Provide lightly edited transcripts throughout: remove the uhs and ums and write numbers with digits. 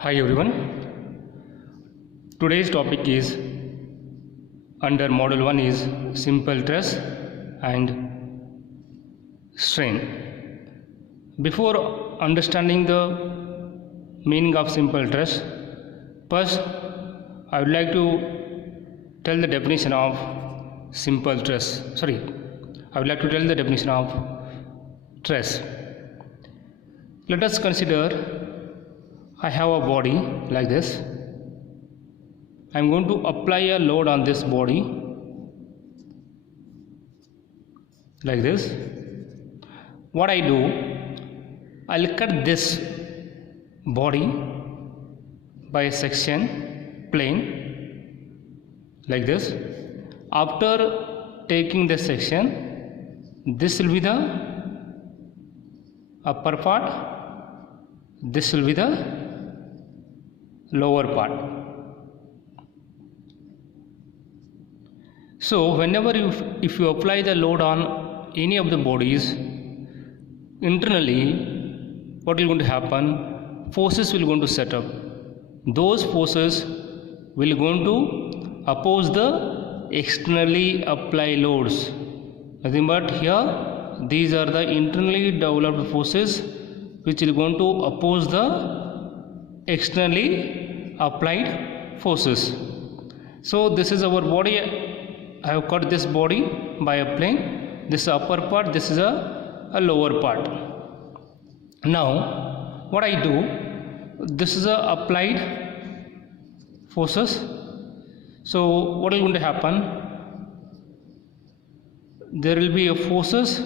Hi everyone. Today's topic is under module 1 is simple stress and strain. Before understanding the meaning of simple stress, first I would like to tell the definition of simple stress. I would like to tell the definition of stress. Let us consider I have a body like this. I am going to apply a load on this body like this. What I do, I'll cut this body by a section plane like this. After taking this section, this will be the upper part, this will be the lower part. So whenever if you apply the load on any of the bodies, internally what is going to happen, forces will going to set up. Those forces will going to oppose the externally applied loads. Nothing but here these are the internally developed forces which is going to oppose the externally applied forces. So this is our body. I have cut this body by a plane. This is upper part, this is a lower part. Now what I do, this is a applied forces. So what is going to happen, there will be a forces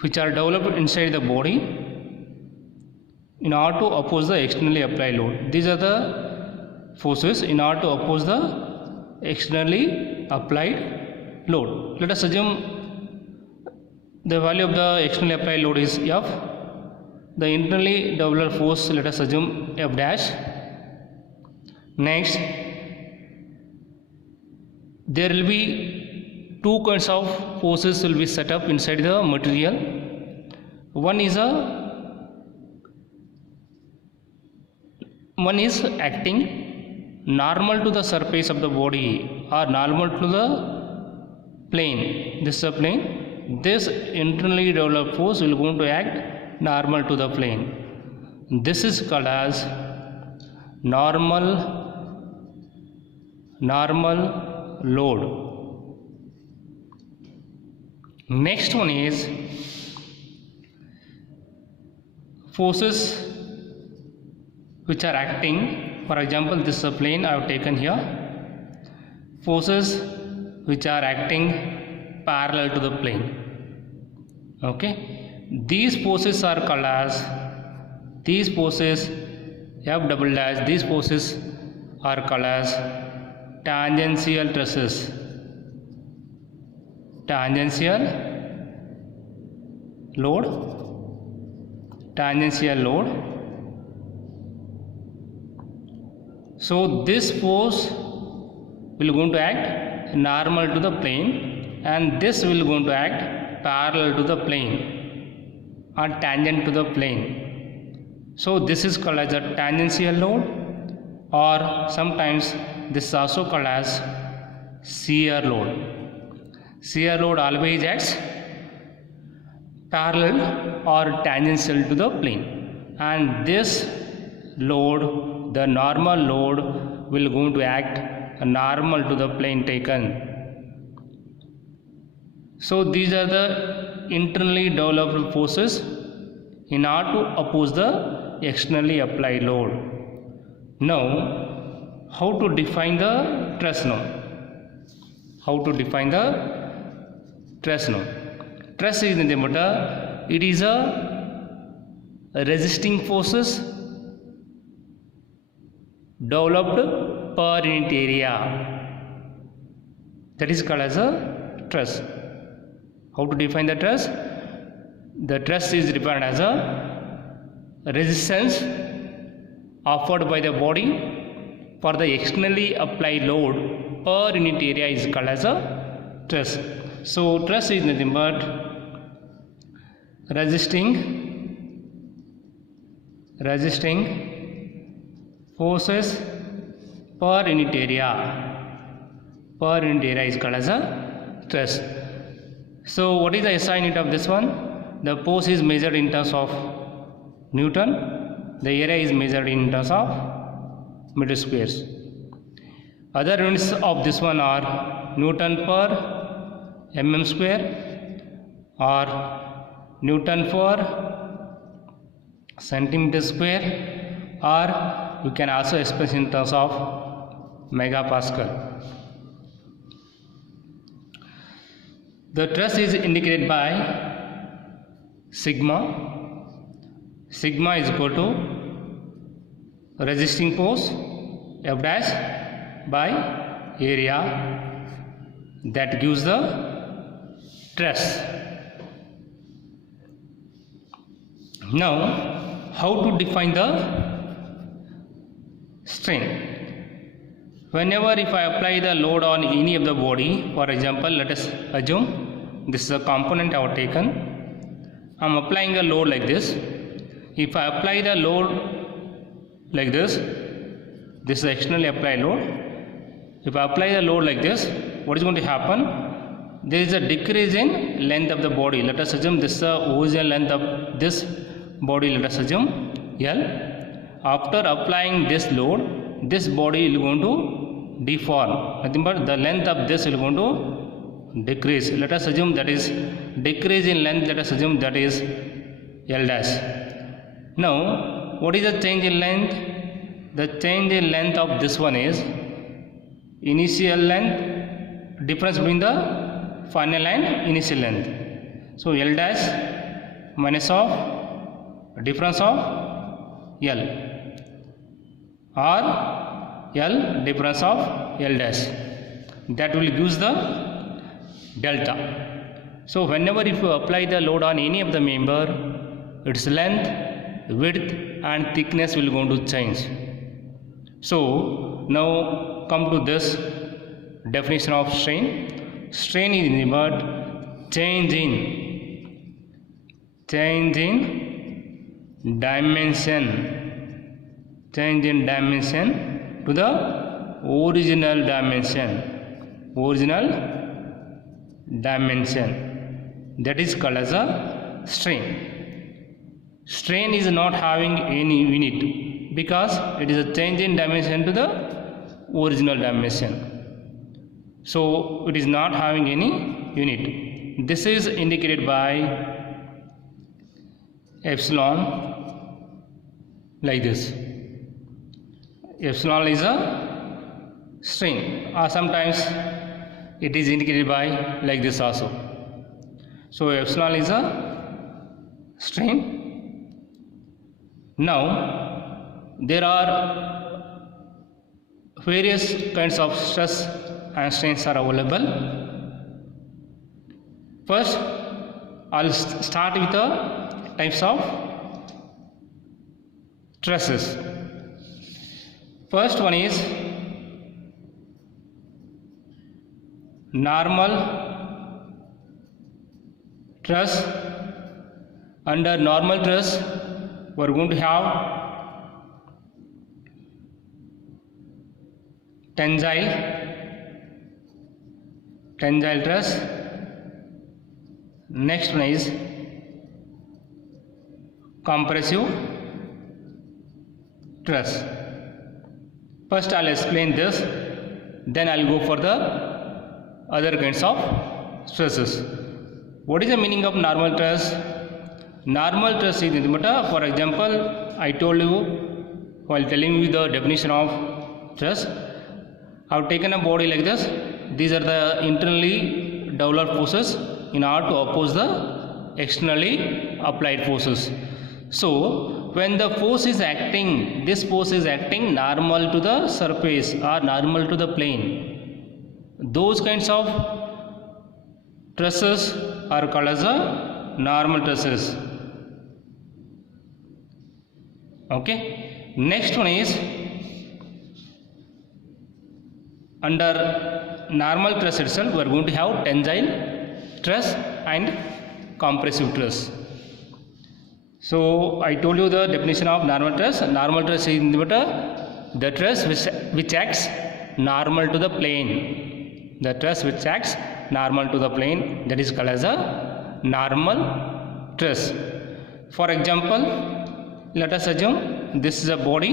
which are developed inside the body in order to oppose the externally applied load. These are the forces in order to oppose the externally applied load. Let us assume the value of the externally applied load is F. The internally developed force, let us assume F dash. Next, there will be two kinds of forces will be set up inside the material. One is acting normal to the surface of the body or normal to the plane. This is a plane. This internally developed force will going to act normal to the plane. This is called as normal load. Next one is forces which are acting. For example, this is a plane I have taken here. Forces which are acting parallel to the plane. Okay, these forces are called as, these forces F double dash, these forces are called as tangential stresses. Tangential load, tangential load. So this force will going to act normal to the plane and this will going to act parallel to the plane or tangent to the plane. So this is called as a tangential load, or sometimes this is also called as shear load. Shear load always acts parallel or tangential to the plane, and this load, the normal load, will going to act normal to the plane taken. So these are the internally developed forces in order to oppose the externally applied load. Now how to define the stress now? How to define the stress now? Stress is nothing but it is a resisting forces developed per unit area. That is called as a stress. How to define the stress? The stress is defined as a resistance offered by the body for the externally applied load per unit area is called as a stress. So stress is nothing but resisting resisting forces per unit area. Per unit area is called as a stress. So what is the SI unit of this one? The force is measured in terms of Newton. The area is measured in terms of meter squares. Other units of this one are Newton per mm square or Newton per centimeter square, or you can also express in terms of megapascal. The truss is indicated by sigma. Sigma is equal to resisting force F dash by area, that gives the truss. Now, how to define the strain? Whenever if I apply the load on any of the body, for example, let us assume this is a component I have taken. I am applying a load like this. If I apply the load like this is the externally applied load. If I apply the load like this, what is going to happen? There is a decrease in length of the body. Let us assume this is the original length of this body, let us assume L. After applying this load, this body is going to deform. Nothing but the length of this is going to decrease. Let us assume that is decrease in length, let us assume that is L dash. Now, what is the change in length? The change in length of this one is initial length, difference between the final and initial length. So, L dash minus of difference of L, or L difference of L dash. That will gives the delta. So, whenever if you apply the load on any of the member, its length, width and thickness will going to change. So, now come to this definition of strain. Strain is nothing but change in dimension to the original dimension. That is called as a strain. Strain is not having any unit because it is a change in dimension to the original dimension. So it is not having any unit. This is indicated by epsilon like this. Epsilon is a strain, or sometimes it is indicated by like this also. So epsilon is a strain. Now there are various kinds of stress and strains are available. First, I'll start with the types of stresses. First one is normal truss. Under normal truss, we are going to have tensile truss. Next one is compressive truss. First I'll explain this, then I'll go for the other kinds of stresses. What is the meaning of normal truss? Normal truss is nothing but, for example, I told you while telling you the definition of truss, I have taken a body like this. These are the internally developed forces in order to oppose the externally applied forces. So when the force is acting, this force is acting normal to the surface or normal to the plane. Those kinds of trusses are called as a normal trusses. Okay. Next one is under normal truss itself, we are going to have tensile truss and compressive truss. So I told you the definition of normal truss. Normal truss is the truss which acts normal to the plane. The truss which acts normal to the plane, that is called as a normal truss. For example, let us assume this is a body.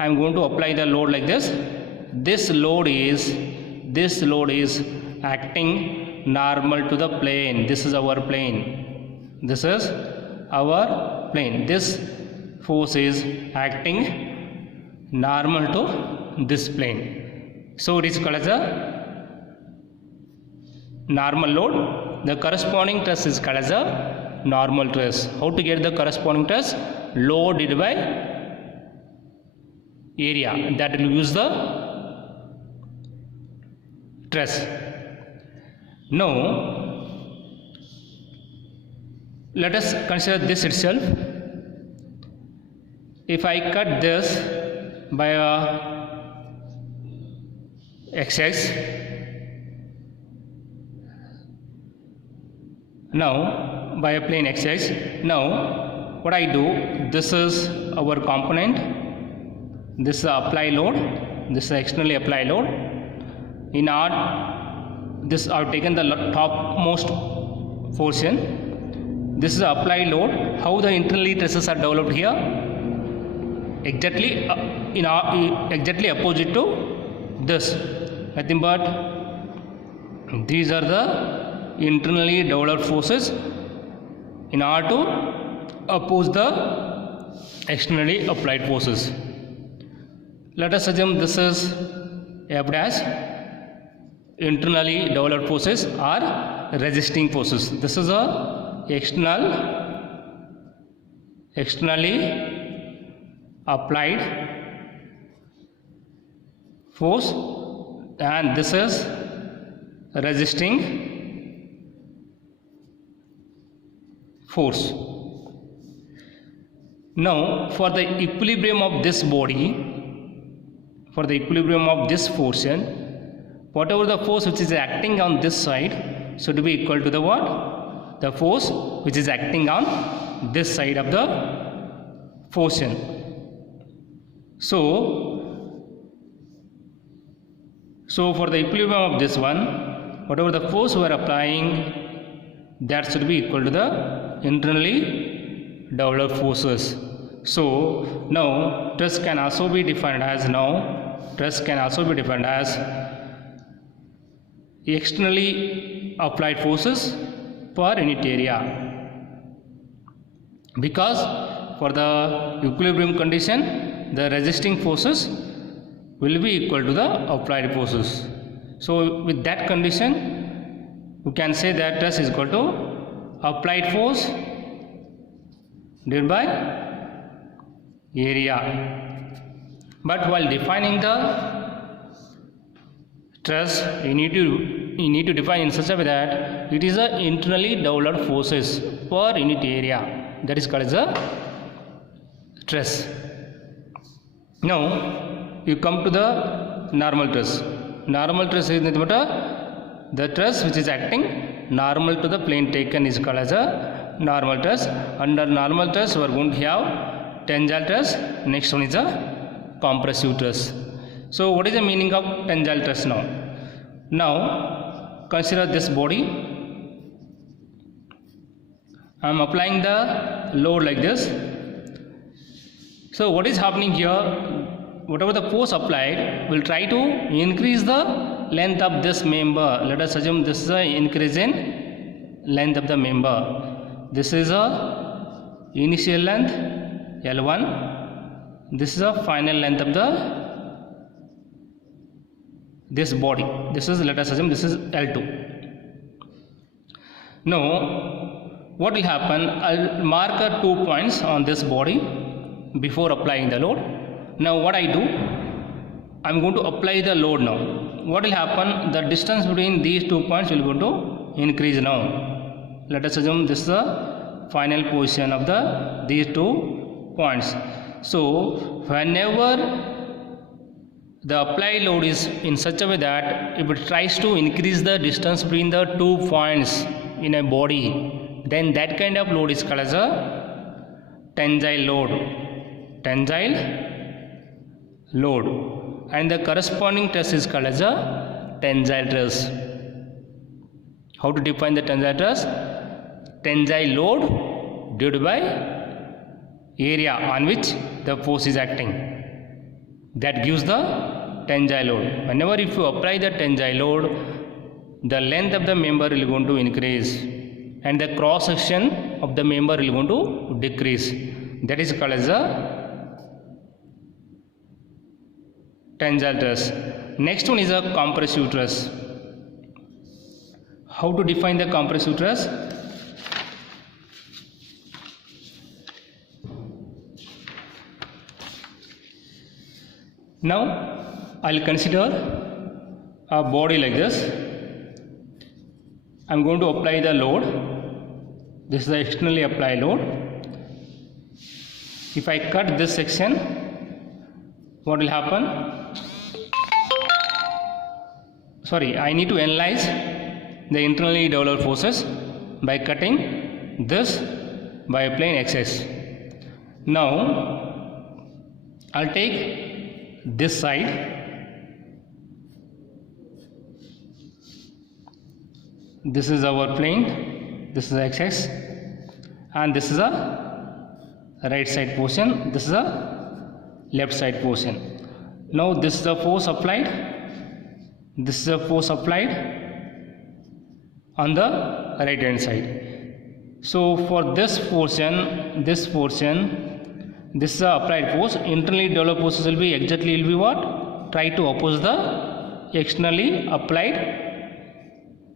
I am going to apply the load like this. This load is acting normal to the plane. This is our plane. This is our plane. This force is acting normal to this plane. So it is called as a normal load. The corresponding truss is called as a normal truss. How to get the corresponding truss? Load divided by area. That will use the truss. Now let us consider this itself. If I cut this by a x-axis, now by a plane x-axis, now what I do, this is our component, this is apply load, this is externally apply load. In our this I have taken the topmost portion. This is applied load. How the internally trusses are developed here? Exactly exactly opposite to this. Nothing but these are the internally developed forces in order to oppose the externally applied forces. Let us assume this is F dash. Internally developed forces are resisting forces. This is a externally applied force, and this is resisting force. Now for the equilibrium of this body, for the equilibrium of this portion, whatever the force which is acting on this side should be equal to the what? The force which is acting on this side of the portion. So for the equilibrium of this one, whatever the force we are applying, that should be equal to the internally developed forces. So now truss can also be defined as externally applied forces per unit area, because for the equilibrium condition the resisting forces will be equal to the applied forces. So with that condition we can say that truss is equal to applied force divided by area. But while defining the truss, you need to define in such a way that it is a internally developed forces per unit area, that is called as a truss. Now you come to the normal truss. Normal truss is nothing but the truss which is acting normal to the plane taken is called as a normal truss. Under normal truss we are going to have tensile truss. Next one is a compressive truss. So what is the meaning of tensile truss now? Now consider this body. I am applying the load like this. So what is happening here? Whatever the force applied will try to increase the length of this member. Let us assume this is an increase in length of the member. This is a initial length L1. This is a final length of this body. This is, let us assume this is L2. Now what will happen? I'll mark 2 points on this body before applying the load. Now what I do, I'm going to apply the load now. What will happen? The distance between these 2 points will go to increase now. Let us assume this is the final position of these 2 points. So whenever the applied load is in such a way that if it tries to increase the distance between the 2 points in a body, then that kind of load is called as a tensile load, and the corresponding stress is called as a tensile stress. How to define the tensile stress? Tensile load divided by area on which the force is acting, that gives the tensile load. Whenever if you apply the tensile load, the length of the member will going to increase and the cross section of the member will going to decrease. That is called as a tensile stress. Next one is a compressive stress. How to define the compressive stress? Now I'll consider a body like this. I'm going to apply the load. This is the externally applied load. If I cut this section, what will happen? I need to analyze the internally developed forces by cutting this by applying excess. Now I'll take this side, this is our plane, this is the x-axis, and this is a right side portion, this is a left side portion. Now this is the force applied, this is the force applied on the right hand side. So for this portion, this is the applied force. Internally developed forces will be exactly what? Try to oppose the externally applied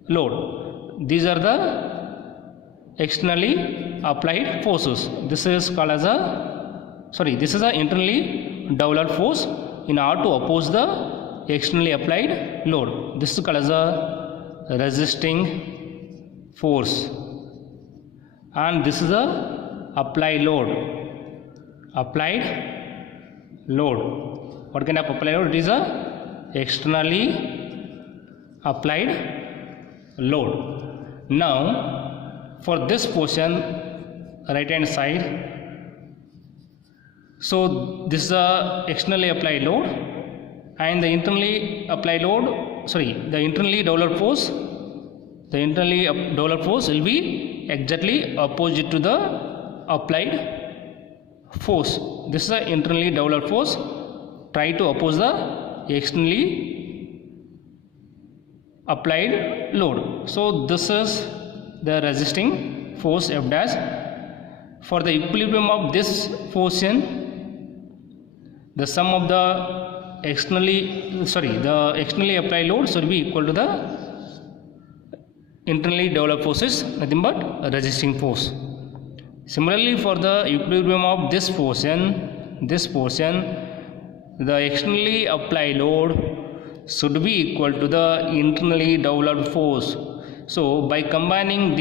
load. These are the externally applied forces. This is called as this is a internally developed force in order to oppose the externally applied load. This is called as a resisting force, and this is a applied load. What kind of applied load? It is a externally applied load. Now for this portion, right hand side, so this is a externally applied load, and the internally applied load, the internally developed force, will be exactly opposite to the applied force. This is the internally developed force. Try to oppose the externally applied load. So this is the resisting force F dash. For the equilibrium of this portion, the sum of the externally applied load should be equal to the internally developed forces, nothing but resisting force. Similarly, for the equilibrium of this portion, the externally applied load should be equal to the internally developed force. So by combining these